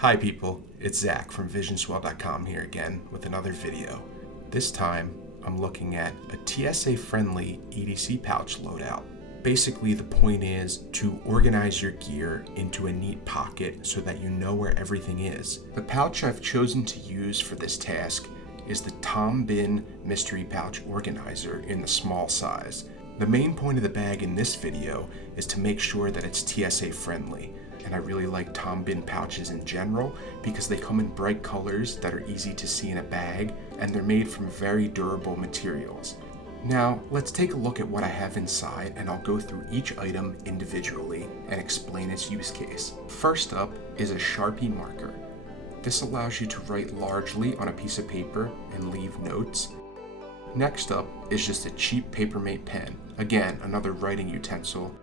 Hi people, it's Zach from visionswell.com here again with another video. This time, I'm looking at a TSA-friendly EDC pouch loadout. Basically, the point is to organize your gear into a neat pocket so that you know where everything is. The pouch I've chosen to use for this task is the Tom Bin Mystery Pouch Organizer in the small size. The main point of the bag in this video is to make sure that it's TSA friendly. And I really like Tom Bin pouches in general because they come in bright colors that are easy to see in a bag, and they're made from very durable materials. Now, let's take a look at what I have inside, and I'll go through each item individually and explain its use case. First up is a Sharpie Marker. This allows you to write largely on a piece of paper and leave notes. Next up is just a cheap Papermate pen. Again, another writing utensil.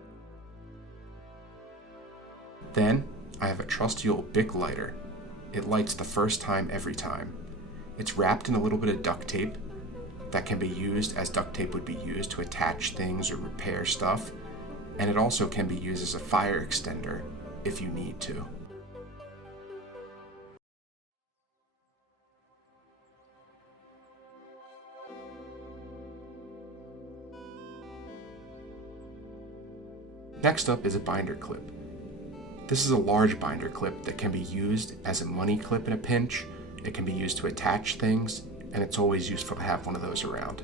Then, I have a trusty old Bic lighter. It lights the first time every time. It's wrapped in a little bit of duct tape that can be used as duct tape would be used to attach things or repair stuff, and it also can be used as a fire extender if you need to. Next up is a binder clip. This is a large binder clip that can be used as a money clip in a pinch. It can be used to attach things, and it's always useful to have one of those around.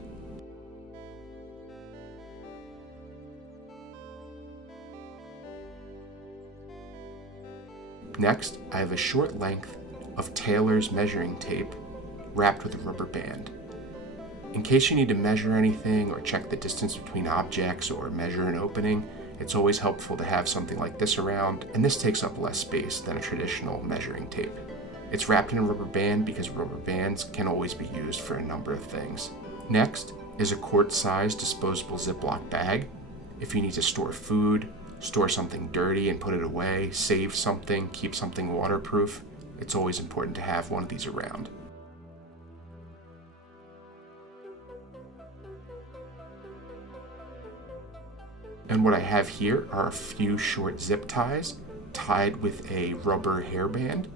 Next, I have a short length of Tailor's measuring tape wrapped with a rubber band. In case you need to measure anything or check the distance between objects or measure an opening, it's always helpful to have something like this around, and this takes up less space than a traditional measuring tape. It's wrapped in a rubber band because rubber bands can always be used for a number of things. Next is a quart-sized disposable Ziploc bag. If you need to store food, store something dirty and put it away, save something, keep something waterproof, it's always important to have one of these around. And what I have here are a few short zip ties tied with a rubber hairband.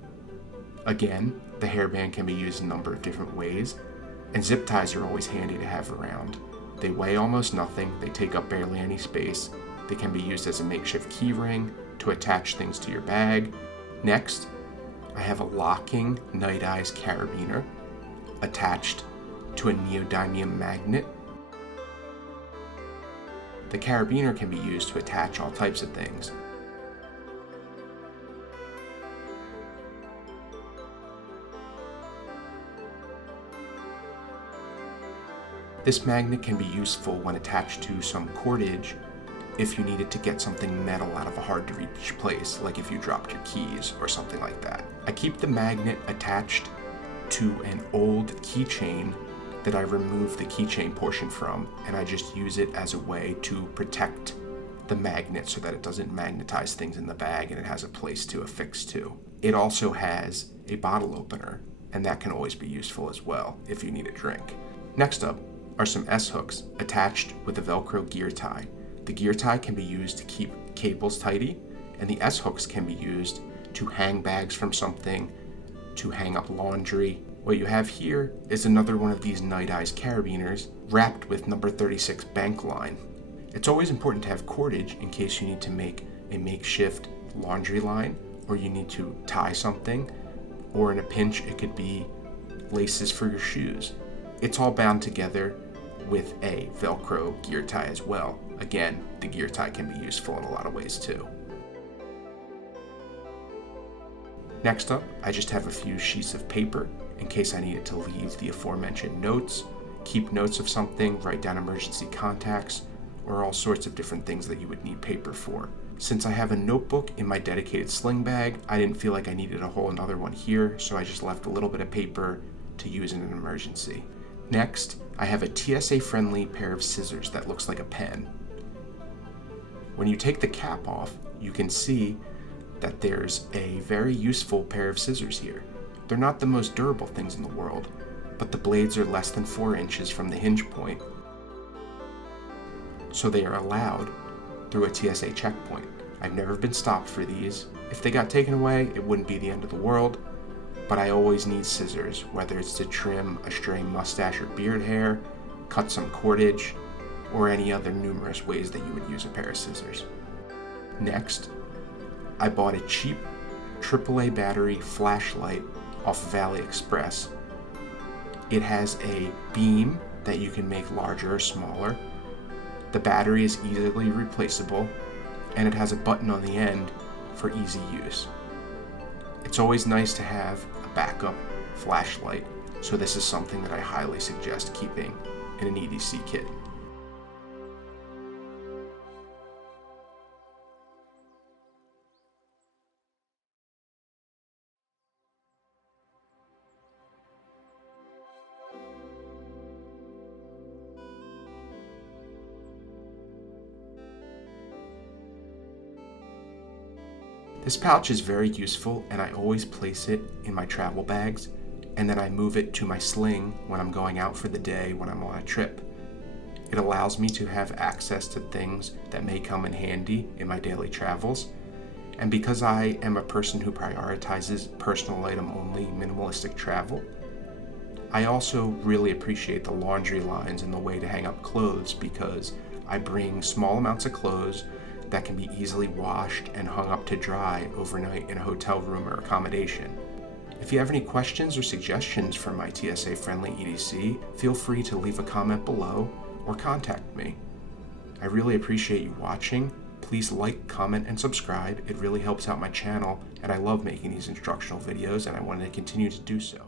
Again, the hairband can be used in a number of different ways, and zip ties are always handy to have around. They weigh almost nothing, they take up barely any space, they can be used as a makeshift key ring to attach things to your bag. Next, I have a locking Night Eyes carabiner attached to a neodymium magnet. The carabiner can be used to attach all types of things. This magnet can be useful when attached to some cordage if you needed to get something metal out of a hard to reach place, like if you dropped your keys or something like that. I keep the magnet attached to an old keychain that I remove the keychain portion from, and I just use it as a way to protect the magnet so that it doesn't magnetize things in the bag and it has a place to affix to. It also has a bottle opener, and that can always be useful as well if you need a drink. Next up are some S-hooks attached with a Velcro gear tie. The gear tie can be used to keep cables tidy, and the S-hooks can be used to hang bags from something, to hang up laundry. What you have here is another one of these Night Eyes carabiners wrapped with number 36 bank line. It's always important to have cordage in case you need to make a makeshift laundry line, or you need to tie something, or in a pinch it could be laces for your shoes. It's all bound together with a Velcro gear tie as well. Again, the gear tie can be useful in a lot of ways too. Next up, I just have a few sheets of paper in case I needed to leave the aforementioned notes, keep notes of something, write down emergency contacts, or all sorts of different things that you would need paper for. Since I have a notebook in my dedicated sling bag, I didn't feel like I needed a whole another one here, so I just left a little bit of paper to use in an emergency. Next, I have a TSA-friendly pair of scissors that looks like a pen. When you take the cap off, you can see that there's a very useful pair of scissors here. They're not the most durable things in the world, but the blades are less than 4 inches from the hinge point, so they are allowed through a TSA checkpoint. I've never been stopped for these. If they got taken away, it wouldn't be the end of the world, but I always need scissors, whether it's to trim a stray mustache or beard hair, cut some cordage, or any other numerous ways that you would use a pair of scissors. Next, I bought a cheap AAA battery flashlight off of AliExpress. It has a beam that you can make larger or smaller. The battery is easily replaceable, and it has a button on the end for easy use. It's always nice to have a backup flashlight, so this is something that I highly suggest keeping in an EDC kit. This pouch is very useful, and I always place it in my travel bags, and then I move it to my sling when I'm going out for the day when I'm on a trip. It allows me to have access to things that may come in handy in my daily travels, and because I am a person who prioritizes personal item only minimalistic travel, I also really appreciate the laundry lines and the way to hang up clothes, because I bring small amounts of clothes that can be easily washed and hung up to dry overnight in a hotel room or accommodation. If you have any questions or suggestions for my TSA-friendly EDC, feel free to leave a comment below or contact me. I really appreciate you watching. Please like, comment, and subscribe. It really helps out my channel, and I love making these instructional videos, and I want to continue to do so.